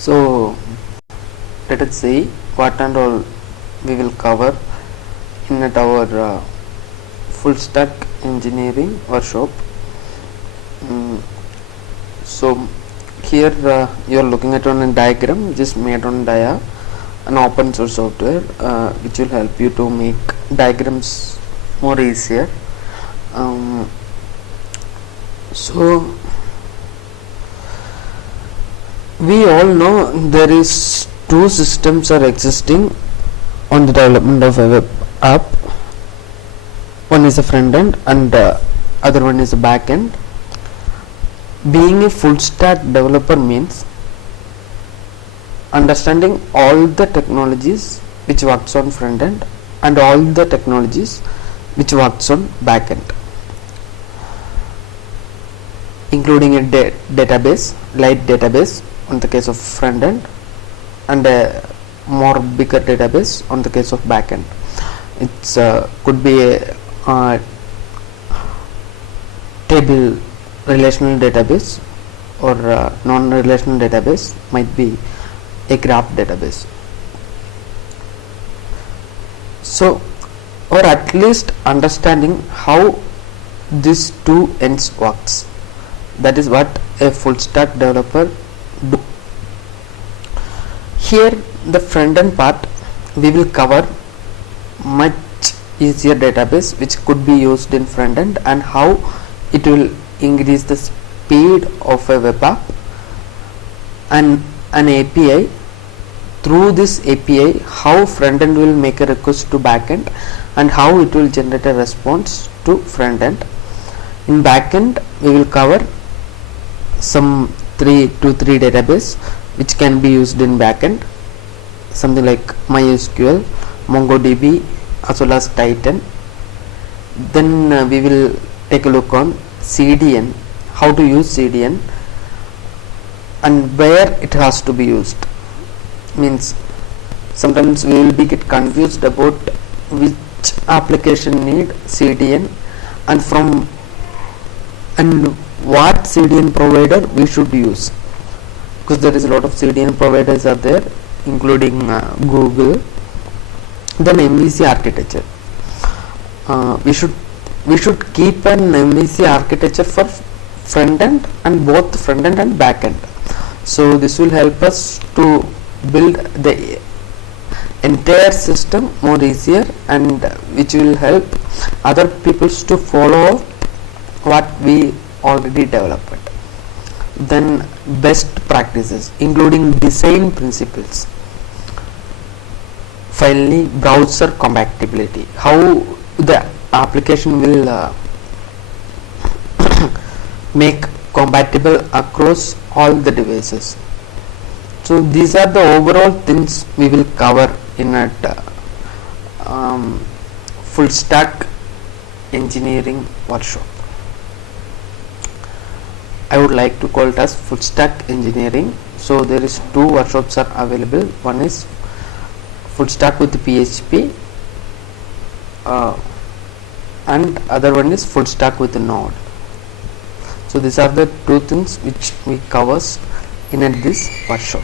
So let us see what and all we will cover in at our full stack engineering workshop. So here you are looking at on a diagram just made on Dia, an open source software which will help you to make diagrams more easier. So we all know there is two systems are existing on the development of a web app. One is a front end and other one is a back end. Being a full stack developer means understanding all the technologies which works on front end and all the technologies which works on back end, including a database, light database on the case of front end and a more bigger database on the case of back end. It's could be a table relational database, or non-relational database might be a graph database. So, or at least understanding how these two ends works. That is what a full stack developer do. Here the front end part we will cover much easier database which could be used in front end and how it will increase the speed of a web app, and an API. Through this API, how front end will make a request to back end and how it will generate a response to front end. In back end we will cover some 3 database which can be used in back end, something like MySQL, MongoDB as well as Titan. Then we will take a look on CDN, how to use CDN and where it has to be used. Means sometimes we will be get confused about which application need CDN and from and what CDN provider we should use, because there is a lot of CDN providers are there, including Google. Then MVC architecture, we should keep an MVC architecture for front end and both front end and back end. So this will help us to build the entire system more easier, and which will help other peoples to follow what we already developed. Then best practices including design principles. Finally, browser compatibility, how the application will make compatible across all the devices. So these are the overall things we will cover in a full stack engineering workshop. I would like to call it as full stack engineering. So there is two workshops are available. One is full stack with PHP and other one is full stack with Node. So these are the two things which we covers in this workshop.